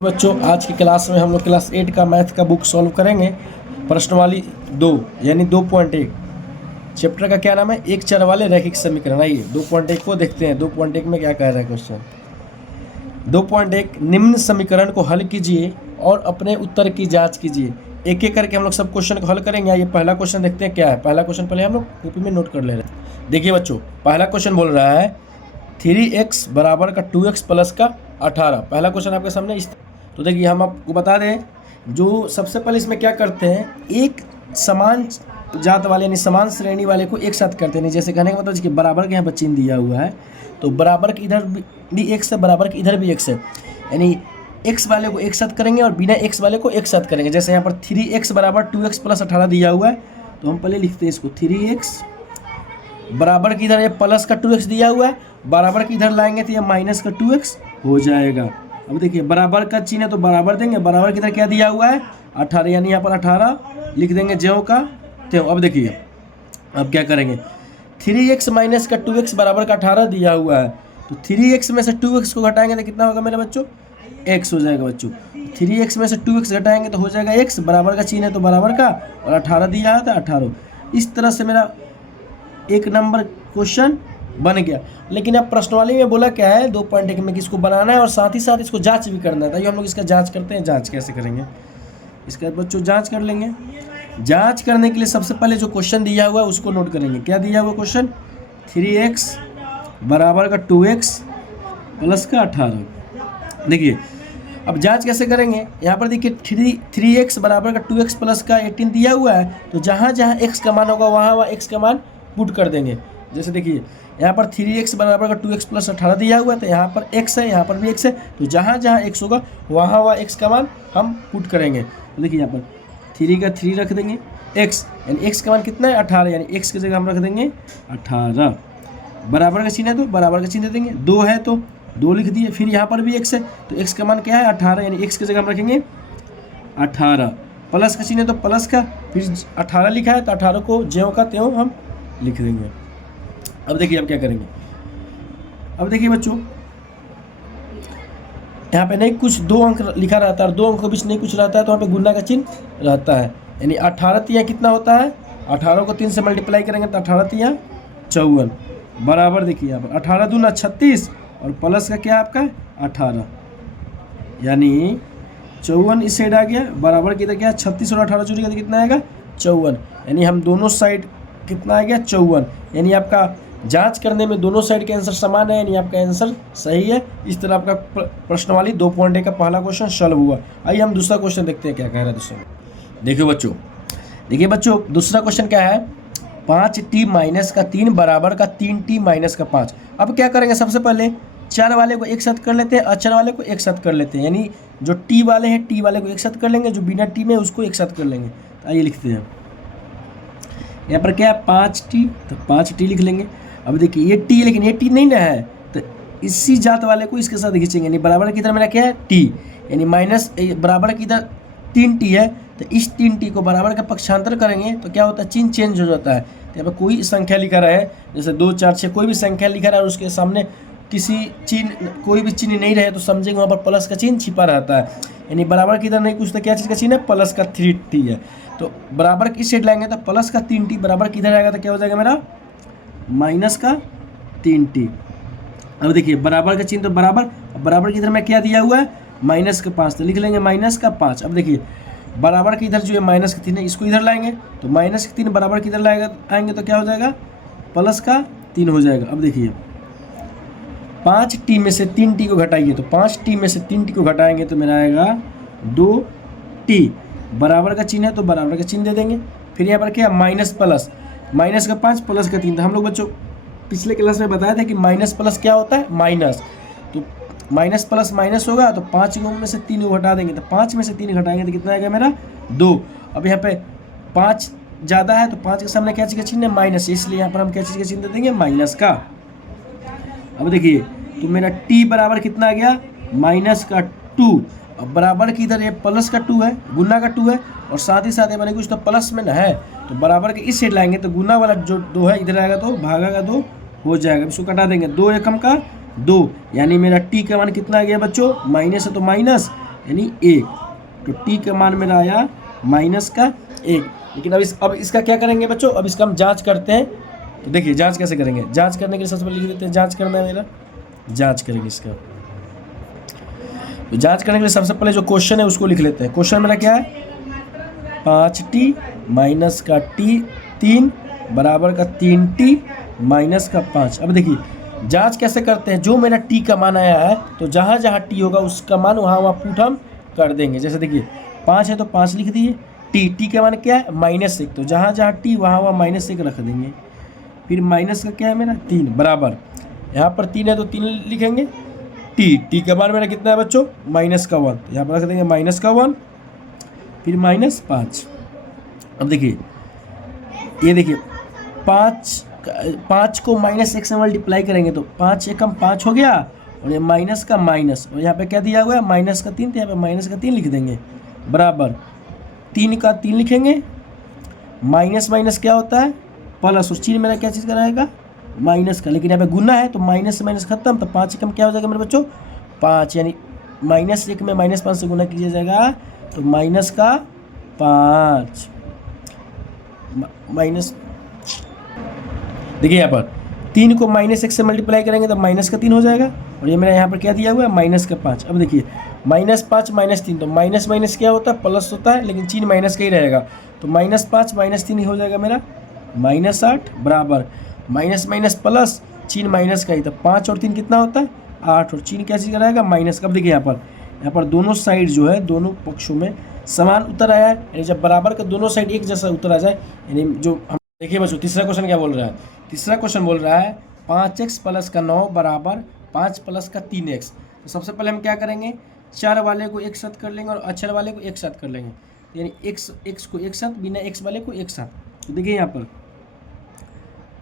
बच्चों आज की क्लास में हम लोग क्लास 8 का मैथ का बुक सॉल्व करेंगे। प्रश्नवाली 2 यानी 2.1 चैप्टर का क्या नाम है, एक चर वाले रैखिक समीकरण। आइए 2.1 को देखते हैं। 2.1 में क्या कह रहा है क्वेश्चन। 2.1 निम्न समीकरण को हल कीजिए और अपने उत्तर की जांच कीजिए। एक एक करके हम लोग सब क्वेश्चन को हल करेंगे। आइए पहला क्वेश्चन देखते हैं क्या है। पहला क्वेश्चन पहले हम लोग कॉपी में नोट कर ले रहे हैं। देखिए बच्चों, पहला क्वेश्चन बोल रहा है 3x बराबर का 2x प्लस का 18। पहला क्वेश्चन आपके सामने इस। तो देखिए हम आपको बता दें, जो सबसे पहले इसमें क्या करते हैं, एक समान जात वाले यानी समान श्रेणी वाले को एक साथ करते हैं। जैसे कहने का मतलब कि बराबर के यहाँ पर चिन्ह दिया हुआ है, तो बराबर के इधर भी x है, बराबर के इधर भी x है, यानी x वाले को एक साथ करेंगे और बिना x वाले को एक साथ करेंगे। जैसे यहाँ पर 3x बराबर 2x प्लस 18 दिया हुआ है, तो हम पहले लिखते हैं इसको 3x बराबर की इधर ये प्लस का 2x दिया हुआ है, बराबर की इधर लाएंगे तो ये माइनस का 2x हो जाएगा। अब देखिए बराबर का चिन्ह है तो बराबर देंगे, बराबर की इधर क्या दिया हुआ है 18, यानी यहाँ पर 18 लिख देंगे ज्यों का त्यों। अब देखिए अब क्या करेंगे, 3x माइनस का 2x बराबर का 18 दिया हुआ है, तो 3x में से 2x को घटाएंगे तो कितना होगा मेरे बच्चों, x हो जाएगा बच्चों। 3x में से 2x घटाएंगे तो हो जाएगा x, बराबर का चिन्ह है तो बराबर का, और 18 दिया है तो 18। इस तरह से मेरा एक नंबर क्वेश्चन बन गया। लेकिन अब प्रश्नवाली में बोला क्या है 2.1 में कि इसको बनाना है और साथ ही साथ इसको जांच भी करना है। तो हम लोग इसका जांच करते हैं। जांच कैसे करेंगे, इसका बच्चों जांच कर लेंगे। जांच करने के लिए सबसे पहले जो क्वेश्चन दिया हुआ है उसको नोट करेंगे। क्या दिया हुआ क्वेश्चन, 3x बराबर का 2x प्लस का 18। देखिए अब जांच कैसे करेंगे, यहाँ पर देखिए 3x बराबर का 2x प्लस का 18 दिया हुआ है, तो जहाँ जहाँ x का मान होगा वहाँ x का मान पुट कर देंगे। जैसे देखिए यहाँ पर 3x बराबर का 2x प्लस 18 दिया हुआ है, तो यहाँ पर x है, यहाँ पर भी x है, तो जहाँ जहाँ x होगा वहाँ x का मान हम पुट करेंगे। तो देखिए यहाँ पर 3 का 3 रख देंगे, x यानी x का मान कितना है 18, यानी x की जगह हम रख देंगे 18। बराबर का चिन्ह है तो बराबर का चिन्ह देंगे, 2 है तो 2 लिख दिए। फिर यहाँ पर भी x है तो x का मान क्या है 18, यानी x की जगह हम रखेंगे 18। प्लस का चिन्ह है तो प्लस का, फिर 18 लिखा है तो 18 को ज्यों का त्यों हम लिख देंगे। अब देखिए अब क्या करेंगे। अब देखिए बच्चों, यहाँ पे नहीं कुछ 2 अंक लिखा रहता है और 2 अंक के बीच नहीं कुछ रहता है, तो यहाँ पे गुना का चिन्ह रहता है, यानी 18 तिया कितना होता है, 18 को 3 से मल्टीप्लाई करेंगे तो 18 तिया 54 बराबर। देखिए यहाँ पर 18 दूना 36 और प्लस का क्या आपका 18, यानी 54 इस साइड आ गया, बराबर की इधर क्या 36 और 18 जोड़ेगा तो कितना आएगा 54, यानी हम दोनों साइड कितना आ गया 54, यानी आपका जांच करने में दोनों साइड के आंसर समान है, यानी आपका आंसर सही है। इस तरह आपका प्रश्नवाली 2.1 का पहला क्वेश्चन सॉल्व हुआ। आइए हम दूसरा क्वेश्चन देखते हैं क्या कह रहा है दूसरा। देखिए बच्चों दूसरा क्वेश्चन क्या है, 5t माइनस का 3 बराबर का 3t माइनस का 5। अब क्या करेंगे, सबसे पहले चर वाले को एक साथ कर लेते हैं, अचर वाले को एक साथ कर लेते हैं, यानी जो टी वाले हैं टी वाले को एक साथ कर लेंगे, जो बिना टी में उसको एक साथ कर लेंगे। तो आइए लिखते हैं, यहाँ पर क्या है 5t, तो 5t लिख लेंगे। अब देखिए ये t, लेकिन ये t नहीं ना है, तो इसी जात वाले को इसके साथ खींचेंगे, यानी बराबर की इधर मेरा क्या है t, यानी माइनस बराबर की इधर 3t है, तो इस 3t को बराबर का पक्षांतर करेंगे तो क्या होता है, चिन्ह चेंज हो जाता है। तो यहाँ पर कोई संख्या लिखा रहा है, जैसे 2 4 6 कोई भी संख्या लिखा रहा है और उसके सामने किसी चिन्ह कोई भी चिन्ह नहीं रहे तो समझेंगे वहाँ पर प्लस का चिन्ह छिपा रहता है, यानी बराबर की इधर नहीं कुछ तो क्या चीज़ का चिन्ह है, प्लस का 3t है। तो बराबर की साइड लाएंगे तो प्लस का 3t बराबर किधर आएगा तो क्या हो जाएगा मेरा माइनस का 3t। अब देखिए बराबर का चिन्ह तो बराबर की इधर में क्या दिया हुआ है माइनस का 5, तो लिख लेंगे माइनस का 5। अब देखिए बराबर की इधर जो है माइनस का 3 है, इसको इधर लाएंगे तो माइनस का 3 बराबर की इधर आएंगे तो क्या हो जाएगा प्लस का 3 हो जाएगा। अब देखिए 5t में से 3t को घटाइए, तो 5t में से 3t को घटाएंगे तो मेरा आएगा 2t, बराबर का चिन्ह है तो बराबर का चिन्ह दे देंगे। फिर यहाँ पर क्या माइनस प्लस, माइनस का 5 प्लस का 3, तो हम लोग बच्चों पिछले क्लास में बताया था कि माइनस प्लस क्या होता है माइनस, तो माइनस प्लस माइनस होगा, तो 5 में से 3 को घटा देंगे, तो 5 में से 3 घटाएंगे तो कितना आएगा मेरा 2। अब यहाँ पे 5 ज़्यादा है तो 5 के सामने क्या चीज़ का चिन्ह है माइनस, इसलिए यहाँ पर हम क्या चीज़ का चिन्ह दे देंगे माइनस का। अब देखिए तो मेरा t बराबर कितना आ गया माइनस का 2, अब बराबर की इधर ये प्लस का 2 है, गुना का 2 है, और साथ ही साथ ये मैंने कुछ तो प्लस में ना है, तो बराबर के इस साइड लाएंगे तो गुना वाला जो 2 है इधर आएगा तो भागा का 2 हो जाएगा, इसको कटा देंगे, 2 एकम का 2, यानी मेरा t का मान कितना आ गया बच्चों माइनस है तो माइनस, यानी 1। तो टी का मान मेरा आया माइनस का 1। लेकिन अब इसका क्या करेंगे बच्चों, अब इसका हम जांच करते हैं। तो देखिए जांच कैसे करेंगे, जांच करने के लिए सबसे पहले लिख देते हैं जांच करना है मेरा, जांच करेंगे इसका। तो जांच करने के लिए सबसे पहले जो क्वेश्चन है उसको लिख लेते हैं। क्वेश्चन मेरा क्या है, 5t माइनस का t 3 बराबर का 3t माइनस का 5। अब देखिए जांच कैसे करते हैं, जो मेरा t का मान आया है तो जहाँ जहाँ t होगा उसका मान वहाँ वहाँ पुट हम कर देंगे। जैसे देखिए 5 है तो 5 लिख दिए, t का मान क्या है -1, तो जहाँ जहाँ t वहाँ वहाँ -1 रख देंगे। फिर माइनस का क्या है मेरा 3 बराबर, यहाँ पर 3 है तो 3 लिखेंगे। t का मान मेरा कितना है बच्चों -1, तो यहाँ पर रख देंगे -1, फिर -5। अब देखिए ये देखिए 5 को -1 से मल्टीप्लाई करेंगे तो 5 एकम 5 हो गया, और ये माइनस का माइनस, और यहाँ पे क्या दिया हुआ है -3, तो यहाँ पे -3 लिख देंगे बराबर 3 का 3 लिखेंगे। माइनस माइनस क्या होता है प्लस, और चिन्ह मेरा क्या चीज़ का रहेगा माइनस का, लेकिन यहाँ पे गुना है तो माइनस से माइनस खत्म, तो 5 एकम क्या हो जाएगा मेरे बच्चों 5, यानी -1 में -5 से गुना कीजिए जाएगा तो माइनस का 5 माइनस। देखिए यहाँ पर 3 को -1 से मल्टीप्लाई करेंगे तो माइनस का 3 हो जाएगा, और ये मेरा यहाँ पर क्या दिया हुआ है -5। अब देखिए -5 -3, तो माइनस माइनस क्या होता है प्लस होता है, लेकिन चिन्ह माइनस का ही रहेगा, तो -5 -3 हो जाएगा मेरा -8 बराबर माइनस माइनस प्लस, चिन्ह माइनस का ही, तो 5 और 3 कितना होता है 8, और चिन्ह क्या चीज़ का रहेगा माइनस का। अब देखिए यहाँ पर दोनों साइड जो है दोनों पक्षों में समान उत्तर आया है, यानी जब बराबर का दोनों साइड एक जैसा उत्तर आ जाए, यानी जो हम देखिए बच्चों तीसरा क्वेश्चन क्या बोल रहा है, तीसरा क्वेश्चन बोल रहा है 5x प्लस का 9 बराबर 5 प्लस का 3x। तो सबसे पहले हम क्या करेंगे, चर वाले को एक साथ कर लेंगे और अक्षर वाले को एक साथ कर लेंगे, यानी x को एक साथ, बिना x वाले को एक साथ। तो देखिए यहाँ पर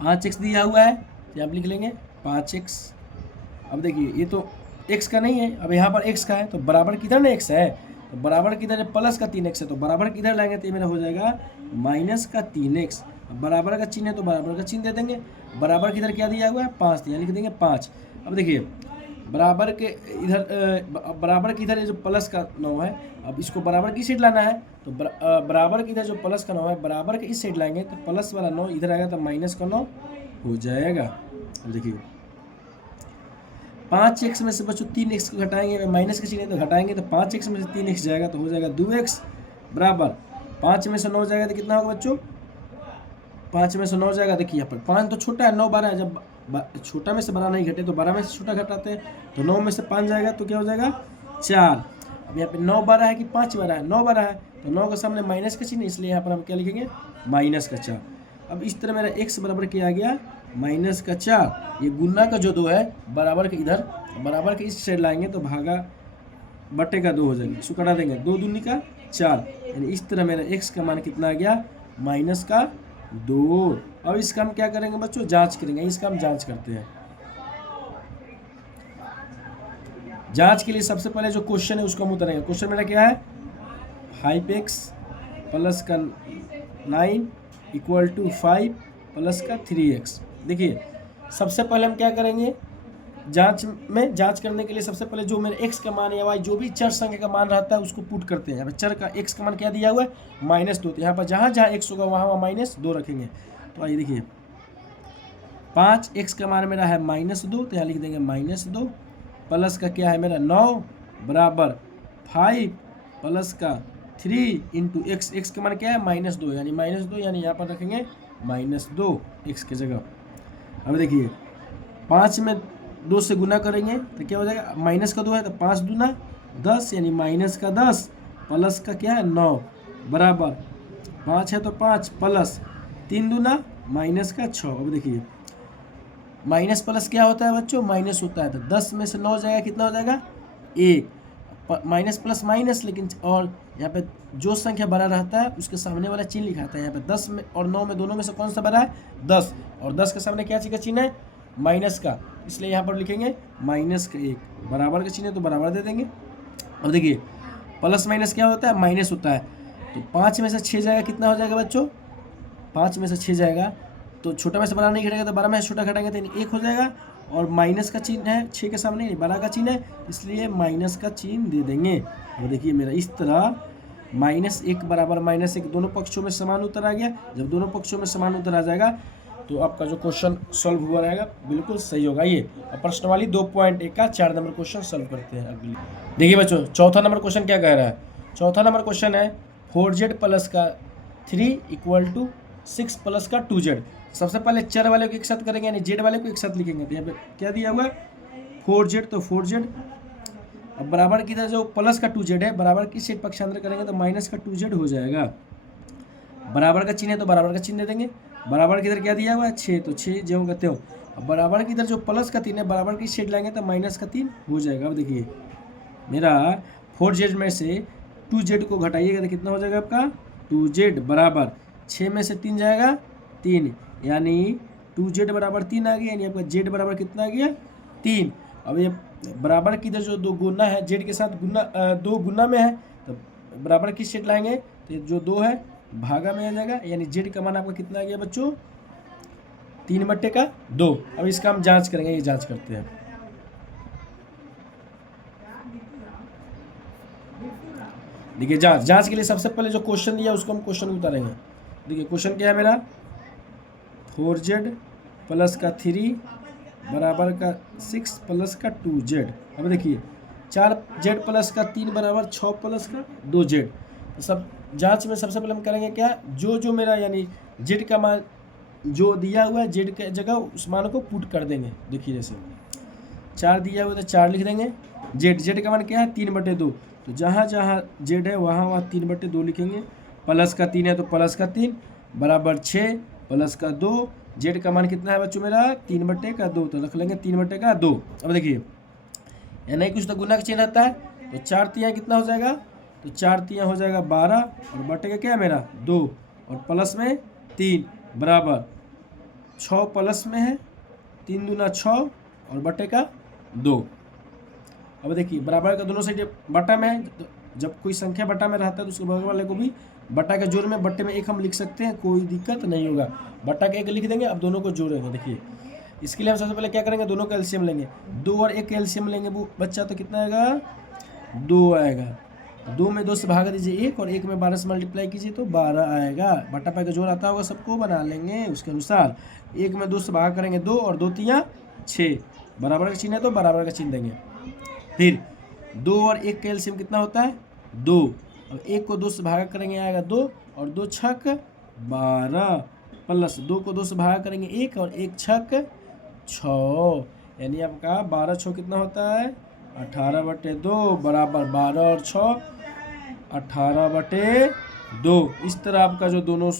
5x दिया हुआ है तो यहाँ पर लिख लेंगे 5x। अब देखिए ये तो x का नहीं है, अब यहाँ पर x का है, तो बराबर किधर ना x है, तो बराबर किधर है प्लस का 3x है, तो बराबर किधर लाएंगे तो ये मेरा हो जाएगा माइनस का 3x। बराबर का चिन्ह है तो बराबर का चिन्ह दे देंगे, बराबर किधर क्या दिया हुआ है 5, तो यहाँ लिख देंगे 5। अब देखिए बराबर के इधर बराबर की इधर जो प्लस का 9 है, अब इसको बराबर की साइड लाना है, तो बराबर की इधर जो प्लस का 9 है बराबर के इस साइड लाएंगे तो प्लस वाला 9 इधर आएगा तो माइनस का 9 हो जाएगा। अब देखिए 5x में से बच्चों 3x को घटाएंगे, माइनस का चिन्ह तो घटाएंगे, तो 5x में से 3x जाएगा तो हो जाएगा 2x बराबर 5 में से 9 जाएगा तो कितना होगा बच्चों 5 में से 9 जाएगा। देखिए यहाँ पर 5 तो छोटा है, 9 12 है, जब छोटा में से बड़ा नहीं घटे तो 12 में से छोटा घटाते हैं, तो 9 में से 5 जाएगा तो क्या हो जाएगा 4। अब यहाँ पे 9 12 है कि 5 12 है, 9 12 है, तो 9 के सामने माइनस का चिन्ह, इसलिए यहाँ पर हम क्या लिखेंगे माइनस का 4। अब इस तरह मेरा x बराबर क्या आ गया माइनस का 4। ये गुना का जो 2 है बराबर के इधर, बराबर के इस साइड लाएंगे तो भागा बटे का 2 हो जाएगा, इसको कटा देंगे 2 दूनी का 4, यानी इस तरह मेरा x का मान कितना आ गया माइनस का 2। अब इसका हम क्या करेंगे बच्चों जांच करेंगे, इसका हम जांच करते हैं। जांच के लिए सबसे पहले जो क्वेश्चन है उसको हम उतारेंगे। क्वेश्चन मेरा क्या है 5x प्लस का 9 इक्वल टू 5 प्लस का 3x। देखिए सबसे पहले हम क्या करेंगे जांच करने के लिए सबसे पहले जो मेरे x का मान है या y जो भी चर संख्या का मान रहता है उसको पुट करते हैं। यहाँ पर चर का x का मान क्या दिया हुआ है -2, तो यहाँ पर जहाँ जहाँ x होगा वहाँ वहाँ -2 रखेंगे। तो आइए देखिए 5x का मान मेरा है -2, तो यहाँ लिख देंगे -2 प्लस का क्या है मेरा 9 बराबर 5 प्लस का 3 इंटू x, x का मान क्या है -2, यानी -2, यानी यहाँ पर रखेंगे -2 x की जगह। अब देखिए 5 में 2 से गुना करेंगे तो क्या हो जाएगा माइनस का 2 है तो 5 दूना 10, यानी माइनस का 10 प्लस का क्या है 9 बराबर 5 है तो 5 प्लस 3 दूना माइनस का 6। अब देखिए माइनस प्लस क्या होता है बच्चों माइनस होता है, तो 10 में से 9 जाएगा कितना हो जाएगा 1, माइनस प्लस माइनस, लेकिन और यहाँ पे जो संख्या बड़ा रहता है उसके सामने वाला चिन्ह लिखा था। यहाँ पे 10 में और 9 में दोनों में से कौन सा बड़ा है 10, और 10 के सामने क्या चीज़ का चिन्ह है माइनस का, इसलिए यहाँ पर लिखेंगे माइनस का 1 बराबर का चिन्ह है तो बराबर दे देंगे। अब देखिए प्लस माइनस क्या होता है माइनस होता है, तो 5 में से 6 जाएगा कितना हो जाएगा बच्चों 5 में से 6 जाएगा, तो छोटा में से बड़ा नहीं घटेगा तो 12 में से छोटा घटाएंगे तो 1 हो जाएगा, और माइनस का चिन्ह है 6 के सामने, बड़ा का चिन्ह है, इसलिए माइनस का चिन्ह दे देंगे। और देखिए मेरा इस तरह -1 बराबर -1 दोनों पक्षों में समान उत्तर आ गया। जब दोनों पक्षों में समान उत्तर आ जाएगा तो आपका जो क्वेश्चन सॉल्व हुआ रहेगा बिल्कुल सही होगा। ये और प्रश्नवाली 2.1 का 4 नंबर क्वेश्चन सॉल्व करते हैं अगली। देखिए बच्चों चौथा नंबर क्वेश्चन क्या कह रहा है। चौथा नंबर क्वेश्चन है 4z प्लस का 3 = 6 प्लस का 2z। सबसे पहले चर वाले को एक साथ करेंगे, यानी जेड वाले को एक साथ लिखेंगे। तो यहाँ पे क्या दिया हुआ है 4z, तो 4z। अब बराबर की तरह जो प्लस का 2z है, बराबर की सेट पक्षांतर करेंगे तो माइनस का 2z हो जाएगा। बराबर का चिन्ह है तो बराबर का चिन्ह दे देंगे। बराबर की इधर क्या दिया हुआ है 6, तो 6 ज्यों कहते हो। अब बराबर की इधर जो प्लस का 3 है, बराबर की सेट लाएंगे तो माइनस का 3 हो जाएगा। अब देखिए मेरा 4z में से 2z को घटाइएगा तो कितना हो जाएगा आपका 2z बराबर 6 में से 3 जाएगा 3, यानी 2z बराबर 3 आ गया, यानी आपका z बराबर कितना आ गया 3। अब ये बराबर की इधर जो 2 गुना है z के साथ गुना 2 गुना में है, तो बराबर की सेट लाएंगे तो जो 2 है भागा में आ जाएगा, यानी z का मान आपका कितना आ गया बच्चों 3/2। अब इसका हम जांच करेंगे, ये जांच करते हैं। देखिए जांच के लिए सबसे पहले जो क्वेश्चन दिया उसको हम क्वेश्चन उतारेंगे। देखिए क्वेश्चन क्या है मेरा 4z प्लस का 3 बराबर का 6 प्लस का 2z। अब देखिए 4z प्लस का 3 बराबर 6 प्लस का 2z। तो सब जांच में सबसे पहले हम करेंगे क्या, जो मेरा यानी z का मान जो दिया हुआ है z के जगह उस मान को पुट कर देंगे। देखिए जैसे 4 दिया हुआ है तो 4 लिख देंगे। z का मान क्या है 3/2, तो जहाँ जहाँ z है वहाँ 3/2 लिखेंगे। प्लस का 3 है तो प्लस का 3 बराबर 6 प्लस का 2। z का मान कितना है बच्चों मेरा 3/2, तो रख लेंगे 3/2। अब देखिए या नहीं कुछ तो गुना का चिन्ह रहता है, तो 4 तियाँ कितना हो जाएगा, तो 4 तियाँ हो जाएगा 12 और बटे का क्या है मेरा 2 और प्लस में 3 बराबर 6 प्लस में है 3 दूना 6 और बटे का 2। अब देखिए बराबर का दोनों साइड बटा में है, तो जब कोई संख्या बटा में रहता है तो उसके बगल वाले को भी बटा के जोड़ में बट्टे में 1 हम लिख सकते हैं, कोई दिक्कत नहीं होगा। बटा के 1 लिख देंगे, अब दोनों को जोड़ेंगे। देखिए इसके लिए हम सबसे पहले क्या करेंगे, दोनों का एलसीएम लेंगे। 2 और 1 का एलसीएम लेंगे वो बच्चा, तो कितना आएगा 2 आएगा। 2 में 2 से भागा दीजिए 1 और 1 में 12 से मल्टीप्लाई कीजिए तो 12 आएगा। बटा पा का जोड़ आता होगा सबको बना लेंगे उसके अनुसार। 1 में 2 से भाग करेंगे 2 और 2 तियाँ 6, बराबर का चिन्ह है तो बराबर का चिन्ह देंगे। फिर 2 और 1 का एलसीएम कितना होता है 2, और 1 को 2 से भागा करेंगे आएगा 2 और 2 छक 12 प्लस 2 को 2 से भागा करेंगे 1 और 1 छक 6, यानी आपका 12 6 कितना होता है 18/2 बराबर 12 और 6 18/2। इस तरह आपका जो दोनों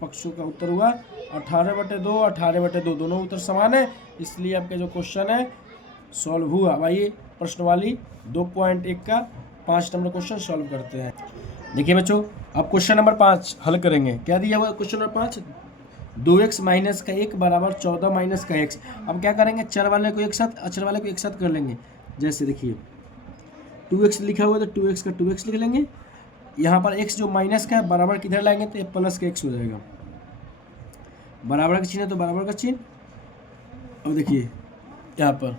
पक्षों का उत्तर हुआ 18/2 18/2 दोनों उत्तर समान है, इसलिए आपका जो क्वेश्चन है सॉल्व हुआ। अब आइए प्रश्नवाली 2.1 का 5 नंबर क्वेश्चन सॉल्व करते हैं। देखिए बच्चों अब क्वेश्चन नंबर 5 हल करेंगे। क्या दिया हुआ क्वेश्चन नंबर 5, 2x माइनस का 1 बराबर 14 माइनस का x। अब क्या करेंगे चर वाले को एक साथ अचर वाले को एक साथ कर लेंगे। जैसे देखिए 2x लिखा हुआ है तो 2x का 2x लिख लेंगे। यहाँ पर x जो माइनस का है बराबर किधर लाएंगे तो ये प्लस का x हो जाएगा। बराबर का चिन्ह है तो बराबर का चिन्ह। अब देखिए यहाँ पर